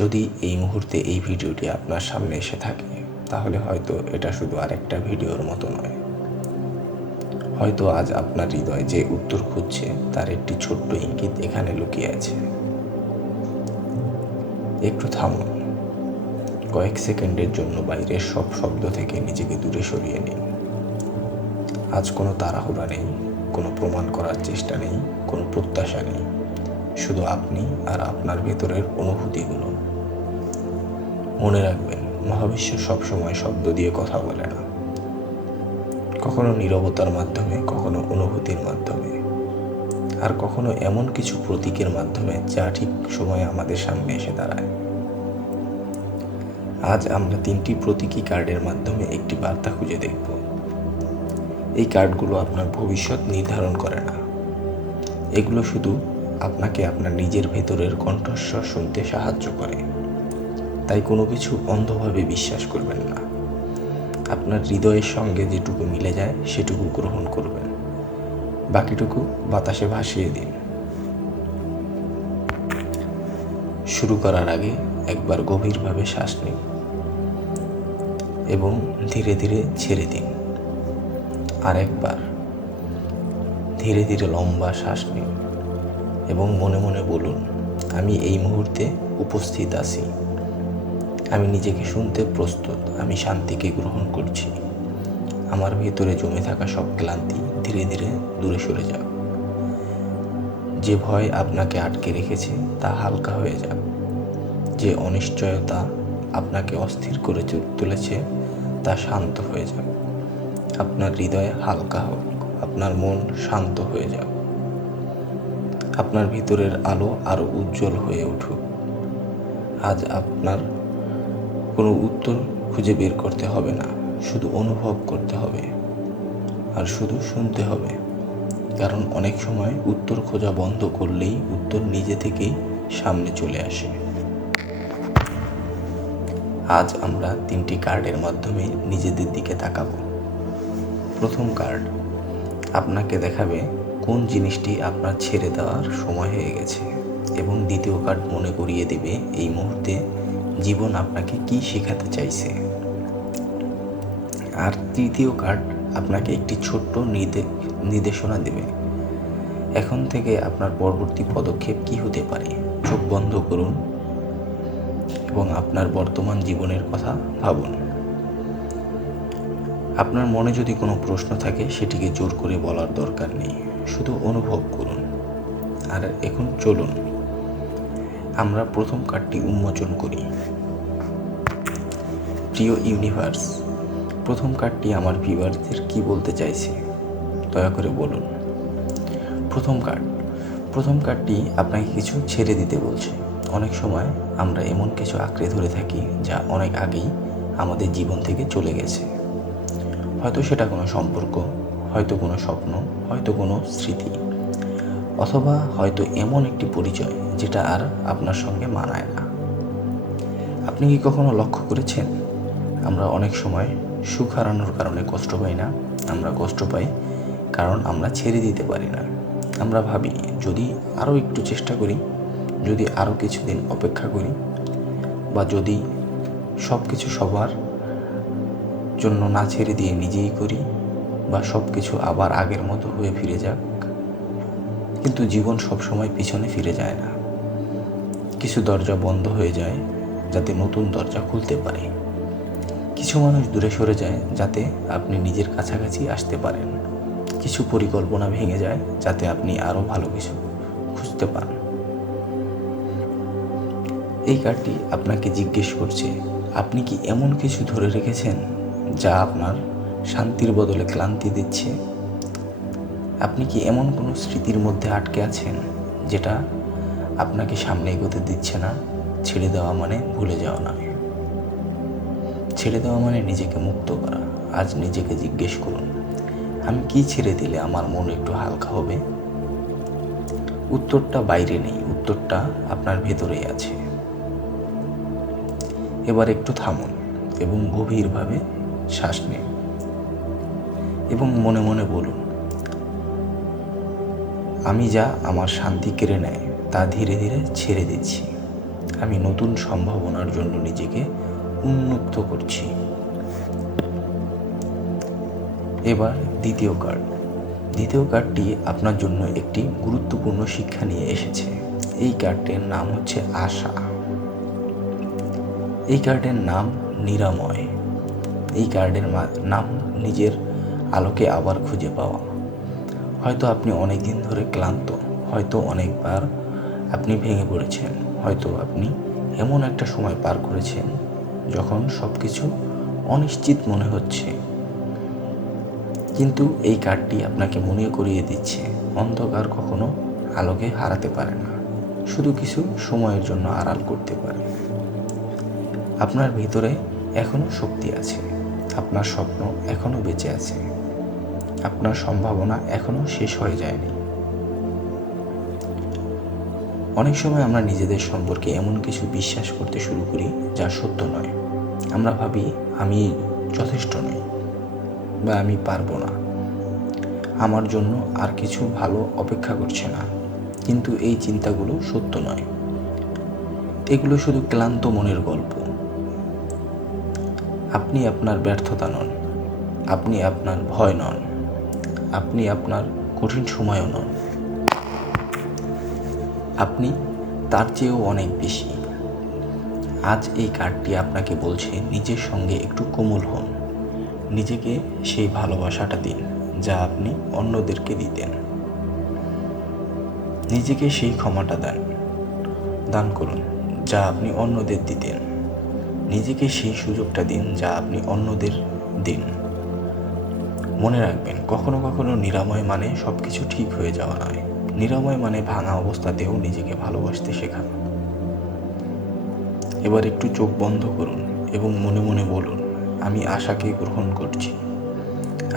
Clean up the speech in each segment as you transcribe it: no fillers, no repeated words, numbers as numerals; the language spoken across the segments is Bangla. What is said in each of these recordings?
যদি এই মুহূর্তে এই ভিডিওটি আপনার সামনে এসে থাকে, তাহলে হয়তো এটা শুধু আরেকটা ভিডিওর মতো নয়। হয়তো আজ আপনার হৃদয় যে উত্তর খুঁজছে তার একটি ছোট্ট ইঙ্গিত এখানে লুকিয়ে আছে। একটু থামুন, কয়েক সেকেন্ডের জন্য বাইরের সব শব্দ থেকে নিজেকে দূরে সরিয়ে নিন। আজ কোনো তাড়াহুড়া নেই, কোনো প্রমাণ করার চেষ্টা নেই, কোনো প্রত্যাশা নেই, শুধু আপনি আর আপনার ভেতরের অনুভূতিগুলো। মনে রাখবেন, মহাবিশ্ব সবসময় শব্দ দিয়ে কথা বলে না, কখনো নীরবতার মাধ্যমে, কখনো অনুভূতির মাধ্যমে, আর কখনো এমন কিছু প্রতীকের মাধ্যমে যা ঠিক সময়ে আমাদের সামনে এসে দাঁড়ায়। আজ আমরা 3টি প্রতীকী কার্ডের মাধ্যমে একটি বার্তা খুঁজে দেখব। এই কার্ডগুলো আপনার ভবিষ্যৎ নির্ধারণ করে না, এগুলো শুধু আপনাকে আপনার নিজের ভেতরের কণ্ঠস্বর শুনতে সাহায্য করে। তাই কোনো কিছু অন্ধভাবে বিশ্বাস করবেন না। আপনার হৃদয়ের সঙ্গে যেটুকু মিলে যায় সেটুকু গ্রহণ করবেন, বাকিটুকু বাতাসে ভাসিয়ে দিন। শুরু করার আগে একবার গভীরভাবে শ্বাস নিন এবং ধীরে ধীরে ছেড়ে দিন। আরেকবার ধীরে ধীরে লম্বা শ্বাস নিন এবং মনে মনে বলুন, আমি এই মুহূর্তে উপস্থিত আছি, আমি নিজেকে শুনতে প্রস্তুত, আমি শান্তিকে গ্রহণ করছি। আমার ভেতরে জমে থাকা সব ক্লান্তি ধীরে ধীরে দূরে সরে যাক। যে ভয় আপনাকে আটকে রেখেছে তা হালকা হয়ে যাক। যে অনিশ্চয়তা আপনাকে অস্থির করে তুলেছে তা শান্ত হয়ে যাক। আপনার হৃদয় হালকা হোক, আপনার মন শান্ত হয়ে যাক, আপনার ভিতরের আলো আরো উজ্জ্বল হয়ে উঠুক। আজ আপনার কোনো উত্তর খুঁজে বের করতে হবে না, শুধু অনুভব করতে হবে আর শুধু শুনতে হবে। কারণ অনেক সময় উত্তর খোঁজা বন্ধ করলেই উত্তর নিজে থেকেই সামনে চলে আসে। আজ আমরা 3টি কার্ডের মাধ্যমে নিজেদের দিকে তাকাবো। প্রথম কার্ড আপনাকে দেখাবে কোন জিনিসটি আপনার ছেড়ে দেওয়ার সময় হয়ে গেছে, এবং দ্বিতীয় কার্ড মনে করিয়ে দেবে এই মুহূর্তে জীবন আপনাকে কি শেখাতে চাইছে। আর তৃতীয় কার্ড আপনাকে একটি ছোট্ট নির্দেশনা দেবে, এখন থেকে আপনার পরবর্তী পদক্ষেপ কি হতে পারে। চোখ বন্ধ করুন এবং আপনার বর্তমান জীবনের কথা ভাবুন। আপনার মনে যদি কোনো প্রশ্ন থাকে সেটিকে জোর করে বলার দরকার নেই, শুধু অনুভব করুন। আর এখন চলুন আমরা প্রথম কার্ডটি উন্মোচন করি। প্রিয় ইউনিভার্স, প্রথম কার্ডটি আমার ভিউয়ারদের কি বলতে চাইছে, দয়া করে বলুন। প্রথম কার্ডটি আপনাকে কিছু ছেড়ে দিতে বলছে। অনেক সময় আমরা এমন কিছু আঁকড়ে ধরে থাকি যা অনেক আগেই আমাদের জীবন থেকে চলে গেছে। হয়তো সেটা কোনো সম্পর্ক, হয়তো কোনো স্বপ্ন, হয়তো কোনো স্মৃতি, অথবা হয়তো এমন একটি পরিচয় যেটা আর আপনার সঙ্গে মানায় না। আপনি কি কখনো লক্ষ্য করেছেন, আমরা অনেক সময় সুখ হারানোর কারণে কষ্ট পাই না, আমরা কষ্ট পাই কারণ আমরা ছেড়ে দিতে পারি না। আমরা ভাবি যদি আরও একটু চেষ্টা করি, যদি আরও কিছুদিন অপেক্ষা করি, বা যদি সব কিছু সবার জন্য না ছেড়ে দিয়ে নিজেই করি, বা সব কিছু আবার আগের মতো হয়ে ফিরে যাক। কিন্তু জীবন সবসময় পিছনে ফিরে যায় না। কিছু দরজা বন্ধ হয়ে যায় যাতে নতুন দরজা খুলতে পারে। কিছু মানুষ দূরে সরে যায় যাতে আপনি নিজের কাছাকাছি আসতে পারেন। কিছু পরিকল্পনা ভেঙে যায় যাতে আপনি আরও ভালো কিছু খুঁজতে পান। এই কার্ডটি আপনাকে জিজ্ঞেস করছে, আপনি কি এমন কিছু ধরে রেখেছেন যা আপনার শান্তির বদলে ক্লান্তি দিচ্ছে? আপনি কি এমন কোনো স্মৃতির মধ্যে আটকে আছেন যেটা আপনাকে সামনে এগোতে দিচ্ছে না? ছেড়ে দেওয়া মানে ভুলে যাওয়া নয়, ছেড়ে দেওয়া মানে নিজেকে মুক্ত করা। আজ নিজেকে জিজ্ঞেস করুন, আমি কি ছেড়ে দিলে আমার মন একটু হালকা হবে? উত্তরটা বাইরে নেই, উত্তরটা আপনার ভেতরেই আছে। এবার একটু থামুন এবং গভীরভাবে শ্বাস নিন এবং মনে মনে বলুন, আমি যা আমার শান্তি কেড়ে নেয় তা ধীরে ধীরে ছেড়ে দিচ্ছি। আমি নতুন সম্ভাবনার জন্য নিজেকে উন্মুক্ত করছি। এবার দ্বিতীয় কার্ডটি আপনার জন্য একটি গুরুত্বপূর্ণ শিক্ষা নিয়ে এসেছে। এই কার্ডটির নাম হচ্ছে আশা। এই কার্ডের নাম নিরাময়। এই কার্ডের নাম নিজের আলোকে আবার খুঁজে পাওয়া। হয়তো আপনি অনেক দিন ধরে ক্লান্ত, হয়তো অনেকবার আপনি ভেঙে পড়েছেন, হয়তো আপনি এমন একটা সময় পার করেছেন যখন সব কিছু অনিশ্চিত মনে হচ্ছে। কিন্তু এই কার্ডটি আপনাকে মনে করিয়ে দিচ্ছে, অন্ধকার কখনো আলোকে হারাতে পারে না, শুধু কিছু সময়ের জন্য আড়াল করতে পারে। আপনার ভিতরে এখনো শক্তি আছে, আপনার স্বপ্ন এখনো বেঁচে আছে, আপনার সম্ভাবনা এখনো শেষ হয়ে যায়নি। অনেক সময় আমরা নিজেদের সম্পর্কে এমন কিছু বিশ্বাস করতে শুরু করি যা সত্য নয়। আমরা ভাবি আমি যথেষ্ট নই, বা আমি পারবো না, আমার জন্য আর কিছু ভালো অপেক্ষা করছে না। কিন্তু এই চিন্তাগুলো সত্য নয়, এগুলো শুধু ক্লান্ত মনের গল্প। আপনি আপনার ব্যর্থতা নন, আপনি আপনার ভয় নন, আপনি আপনার কঠিন সময়ও নন, আপনি তার চেয়েও অনেক বেশি। আজ এই কার্ডটি আপনাকে বলছে নিজের সঙ্গে একটু কোমল হন, নিজেকে সেই ভালোবাসাটা দিন যা আপনি অন্যদেরকে দিতেন। নিজেকে সেই ক্ষমাটা দান করুন যা আপনি অন্যদের দিতেন। নিজেকে সেই সুযোগটা দিন যা আপনি অন্যদের দিন। মনে রাখবেন, কখনো কখনো নিরাময় মানে সব কিছু ঠিক হয়ে যাওয়া নয়। নিরাময় মানে ভাঙা অবস্থাতেও নিজেকে ভালোবাসতে শেখা। এবার একটু চোখ বন্ধ করুন এবং মনে মনে বলুন, আমি আশাকে গ্রহণ করছি,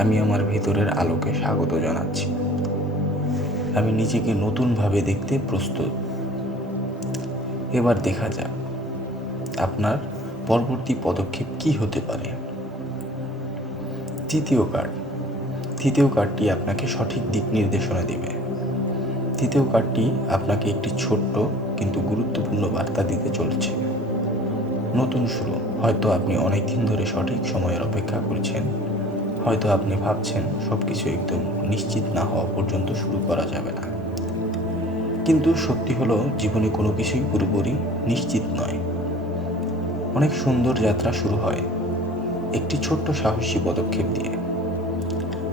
আমি আমার ভিতরের আলোকে স্বাগত জানাচ্ছি, আমি নিজেকে নতুনভাবে দেখতে প্রস্তুত। এবার দেখা যাক আপনার পরবর্তী পদক্ষেপ কি হতে পারে। তৃতীয় কার্ডটি আপনাকে সঠিক দিক নির্দেশনা দেবে। তৃতীয় কার্ডটি আপনাকে একটি ছোট্ট কিন্তু গুরুত্বপূর্ণ বার্তা দিতে চলেছে। নতুন শুরু। হয়তো আপনি অনেক দিন ধরে সঠিক সময়ের অপেক্ষা করছেন, হয়তো আপনি ভাবছেন সব কিছু একদম নিশ্চিত না হওয়া পর্যন্ত শুরু করা যাবে না। কিন্তু সত্যি হলো, জীবনে কোনো কিছুই পুরোপুরি নিশ্চিত নয়। অনেক সুন্দর যাত্রা শুরু হয় একটি ছোট্ট সাহসী পদক্ষেপ দিয়ে।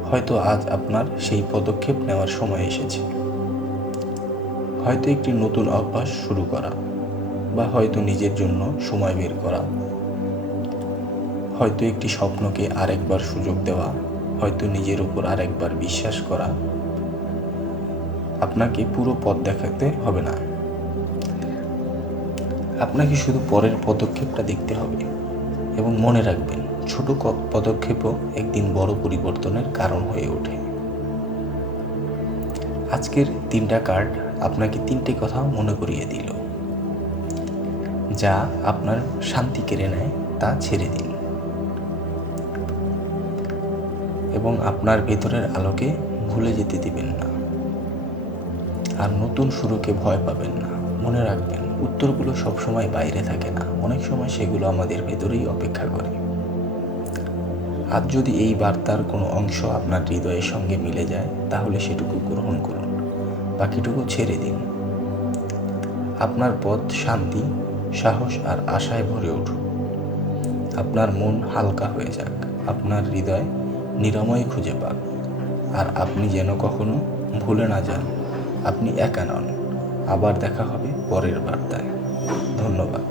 হয়তো আজ আপনার সেই পদক্ষেপ নেওয়ার সময় এসেছে। হয়তো একটি নতুন অভ্যাস শুরু করা, বা হয়তো নিজের জন্য সময় বের করা, হয়তো একটি স্বপ্নকে আরেকবার সুযোগ দেওয়া, হয়তো নিজের উপর আরেকবার বিশ্বাস করা। আপনাকে পুরো পথ দেখাতে হবে না, আপনাকে শুধু পরের পদক্ষেপটা দেখতে হবে। এবং মনে রাখবেন, ছোট পদক্ষেপও একদিন বড় পরিবর্তনের কারণ হয়ে ওঠে। আজকের 3টা কার্ড আপনাকে 3টে কথা মনে করিয়ে দিল। যা আপনার শান্তি কেড়ে নেয় তা ছেড়ে দিন, এবং আপনার ভেতরের আলোকে ভুলে যেতে দিবেন না। আর নতুন শুরুকে ভয় পাবেন না। মনে রাখবেন, উত্তরগুলো সবসময় বাইরে থাকে না, অনেক সময় সেগুলো আমাদের ভেতরেই অপেক্ষা করে। আজ যদি এই বার্তার কোনো অংশ আপনার হৃদয়ের সঙ্গে মিলে যায়, তাহলে সেটুকু গ্রহণ করুন, বাকিটুকু ছেড়ে দিন। আপনার পথ শান্তি, সাহস আর আশায় ভরে উঠুক। আপনার মন হালকা হয়ে যাক, আপনার হৃদয় নিরাময় খুঁজে পাক। আর আপনি যেন কখনো ভুলে না যান, আপনি একা নন। আবার দেখা হবে পরের বার্তায়। ধন্যবাদ।